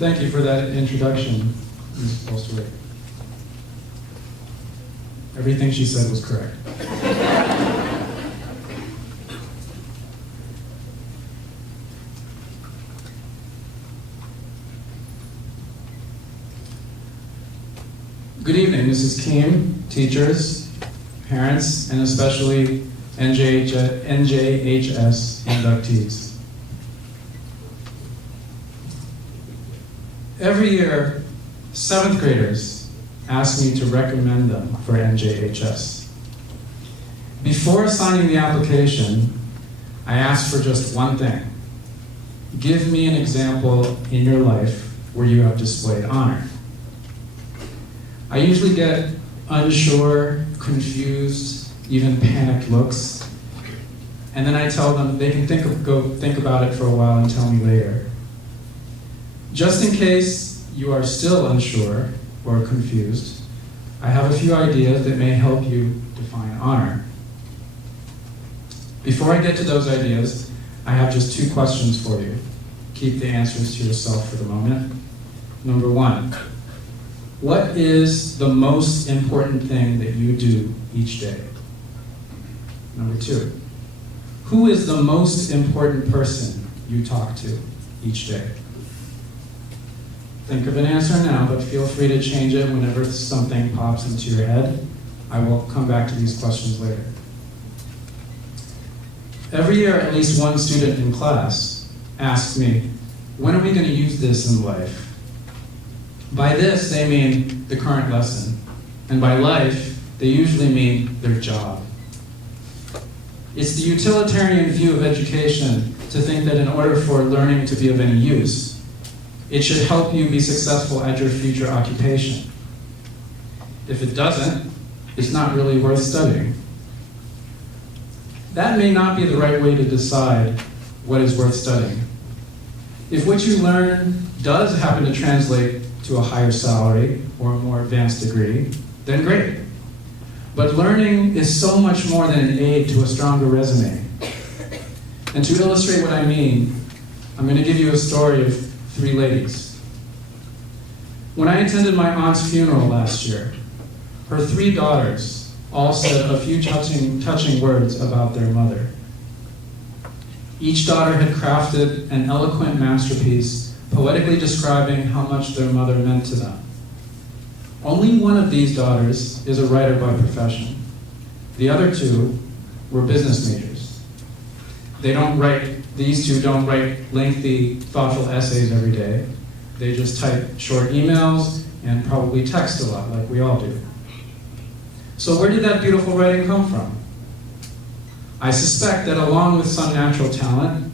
Thank you for that introduction, Ms. Bolstwick. Everything she said was correct. Good evening, Mrs. Keem, teachers, parents, and especially NJHS inductees. Every year, 7th graders ask me to recommend them for NJHS. Before signing the application, I ask for just one thing. Give me an example in your life where you have displayed honor. I usually get unsure, confused, even panicked looks, and then I tell them they can go think about it for a while and tell me later. Just in case you are still unsure or confused, I have a few ideas that may help you define honor. Before I get to those ideas, I have just 2 questions for you. Keep the answers to yourself for the moment. Number 1, what is the most important thing that you do each day? Number 2, who is the most important person you talk to each day? Think of an answer now, but feel free to change it whenever something pops into your head. I will come back to these questions later. Every year, at least one student in class asks me, when are we going to use this in life? By this, they mean the current lesson. And by life, they usually mean their job. It's the utilitarian view of education to think that in order for learning to be of any use, it should help you be successful at your future occupation. If it doesn't, it's not really worth studying. That may not be the right way to decide what is worth studying. If what you learn does happen to translate to a higher salary or a more advanced degree, then great. But learning is so much more than an aid to a stronger resume. And to illustrate what I mean, I'm going to give you a story of 3 ladies. When I attended my aunt's funeral last year, her 3 daughters all said a few touching words about their mother. Each daughter had crafted an eloquent masterpiece, poetically describing how much their mother meant to them. Only one of these daughters is a writer by profession. The other 2 were business majors. These 2 don't write lengthy, thoughtful essays every day. They just type short emails and probably text a lot, like we all do. So where did that beautiful writing come from? I suspect that along with some natural talent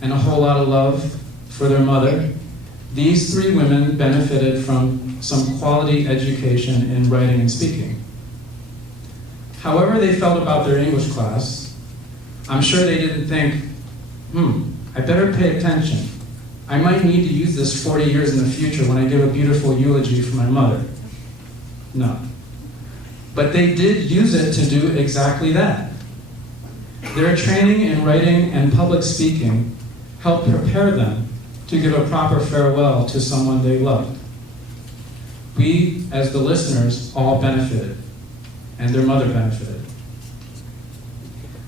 and a whole lot of love for their mother, these 3 women benefited from some quality education in writing and speaking. However they felt about their English class, I'm sure they didn't think, I better pay attention. I might need to use this 40 years in the future when I give a beautiful eulogy for my mother. No. But they did use it to do exactly that. Their training in writing and public speaking helped prepare them to give a proper farewell to someone they loved. We, as the listeners, all benefited, and their mother benefited.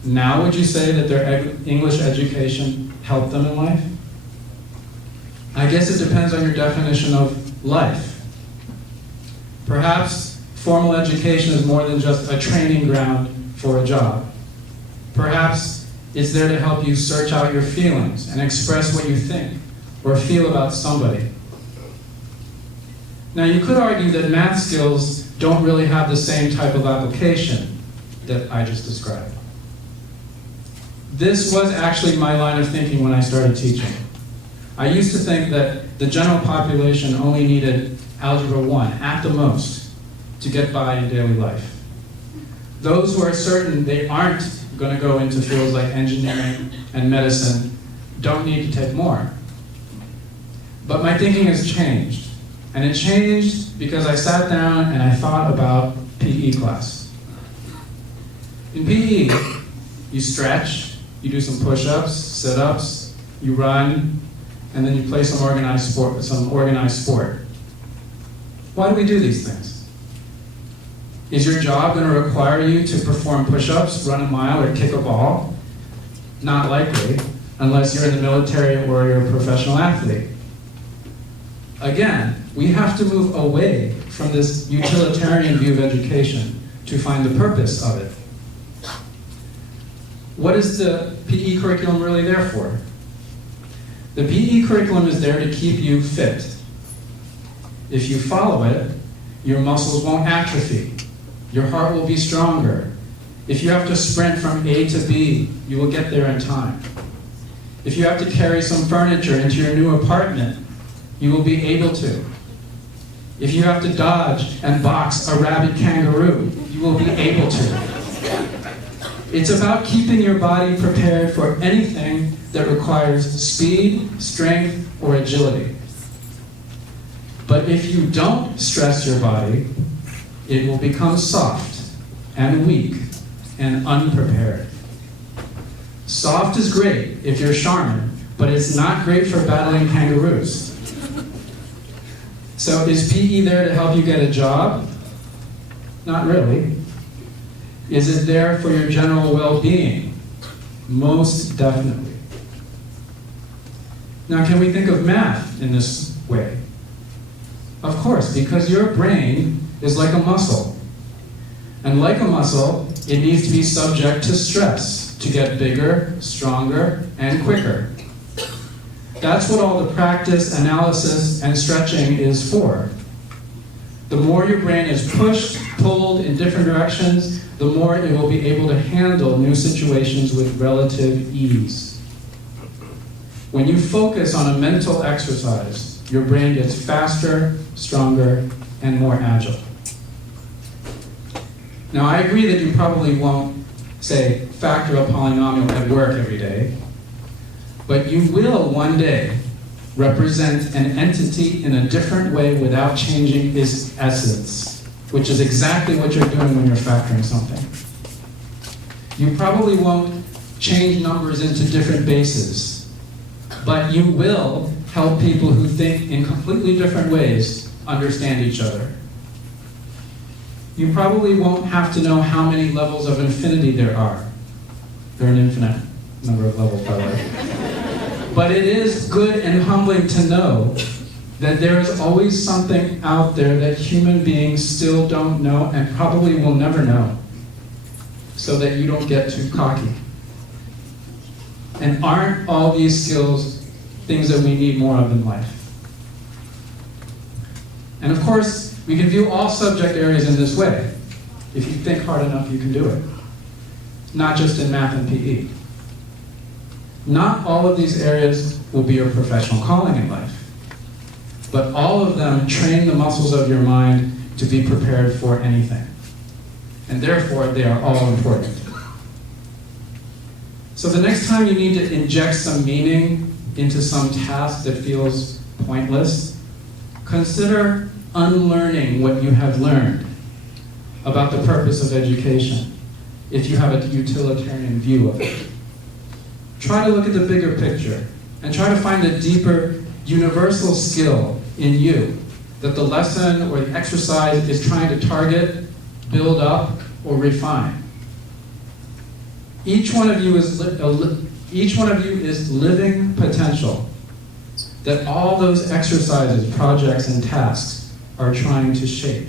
Now would you say that their English education helped them in life? I guess it depends on your definition of life. Perhaps formal education is more than just a training ground for a job. Perhaps it's there to help you search out your feelings and express what you think or feel about somebody. Now you could argue that math skills don't really have the same type of application that I just described. This was actually my line of thinking when I started teaching. I used to think that the general population only needed Algebra 1, at the most, to get by in daily life. Those who are certain they aren't going to go into fields like engineering and medicine don't need to take more. But my thinking has changed. And it changed because I sat down and I thought about PE class. In PE, you stretch, you do some push-ups, sit-ups, you run, and then you play some organized sport. Why do we do these things? Is your job going to require you to perform push-ups, run a mile, or kick a ball? Not likely, unless you're in the military or you're a professional athlete. Again, we have to move away from this utilitarian view of education to find the purpose of it. What is the PE curriculum really there for? The PE curriculum is there to keep you fit. If you follow it, your muscles won't atrophy. Your heart will be stronger. If you have to sprint from A to B, you will get there in time. If you have to carry some furniture into your new apartment, you will be able to. If you have to dodge and box a rabid kangaroo, you will be able to. It's about keeping your body prepared for anything that requires speed, strength, or agility. But if you don't stress your body, it will become soft and weak and unprepared. Soft is great if you're Charmin, but it's not great for battling kangaroos. So is PE there to help you get a job? Not really. Is it there for your general well-being? Most definitely. Now, can we think of math in this way? Of course, because your brain is like a muscle. And like a muscle, it needs to be subject to stress to get bigger, stronger, and quicker. That's what all the practice, analysis, and stretching is for. The more your brain is pushed, pulled in different directions, the more it will be able to handle new situations with relative ease. When you focus on a mental exercise, your brain gets faster, stronger, and more agile. Now, I agree that you probably won't, say, factor a polynomial at work every day, but you will one day represent an entity in a different way without changing its essence, which is exactly what you're doing when you're factoring something. You probably won't change numbers into different bases, but you will help people who think in completely different ways understand each other. You probably won't have to know how many levels of infinity there are. There are an infinite number of levels, by the way. But it is good and humbling to know that there is always something out there that human beings still don't know and probably will never know, so that you don't get too cocky. And aren't all these skills things that we need more of in life? And of course, we can view all subject areas in this way. If you think hard enough, you can do it. Not just in math and PE. Not all of these areas will be your professional calling in life, but all of them train the muscles of your mind to be prepared for anything. And therefore, they are all important. So the next time you need to inject some meaning into some task that feels pointless, consider unlearning what you have learned about the purpose of education, if you have a utilitarian view of it. Try to look at the bigger picture and try to find a deeper, universal skill in you that the lesson or the exercise is trying to target, build up, or refine. Each one of you is living potential that all those exercises, projects, and tasks are trying to shape.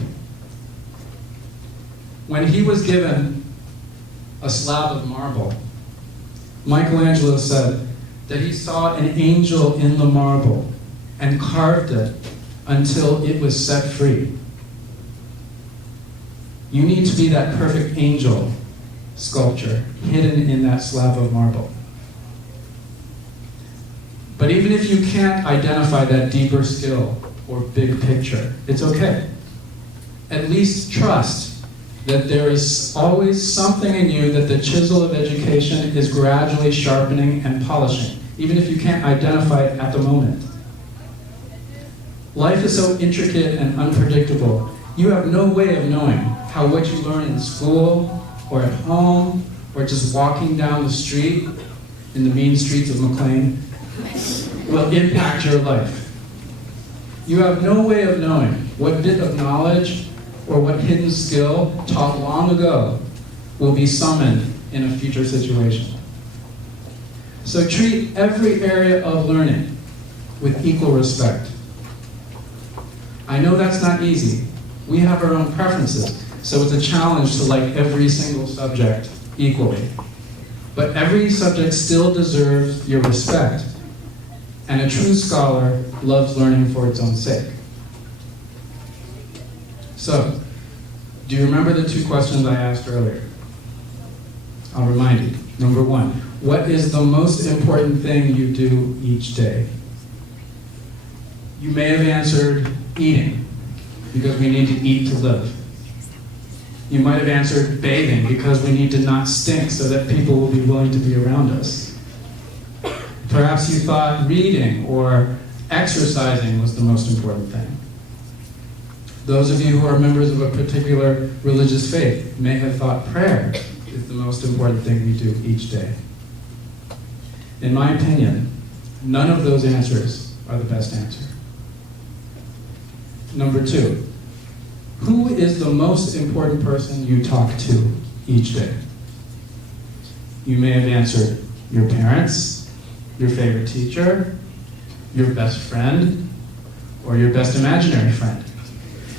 When he was given a slab of marble, Michelangelo said that he saw an angel in the marble and carved it until it was set free. You need to be that perfect angel sculpture hidden in that slab of marble. But even if you can't identify that deeper skill or big picture, it's okay. At least trust that there is always something in you that the chisel of education is gradually sharpening and polishing, even if you can't identify it at the moment. Life is so intricate and unpredictable. You have no way of knowing how what you learn in school or at home or just walking down the street in the mean streets of McLean will impact your life. You have no way of knowing what bit of knowledge or what hidden skill taught long ago will be summoned in a future situation. So treat every area of learning with equal respect. I know that's not easy. We have our own preferences, so it's a challenge to like every single subject equally. But every subject still deserves your respect, and a true scholar loves learning for its own sake. So, do you remember the 2 questions I asked earlier? I'll remind you. Number 1, what is the most important thing you do each day? You may have answered eating, because we need to eat to live. You might have answered bathing, because we need to not stink so that people will be willing to be around us. Perhaps you thought reading or exercising was the most important thing. Those of you who are members of a particular religious faith may have thought prayer is the most important thing we do each day. In my opinion, none of those answers are the best answer. Number 2, who is the most important person you talk to each day? You may have answered your parents, your favorite teacher, your best friend, or your best imaginary friend,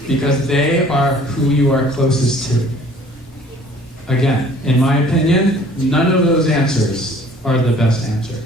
because they are who you are closest to. Again, in my opinion, none of those answers are the best answer.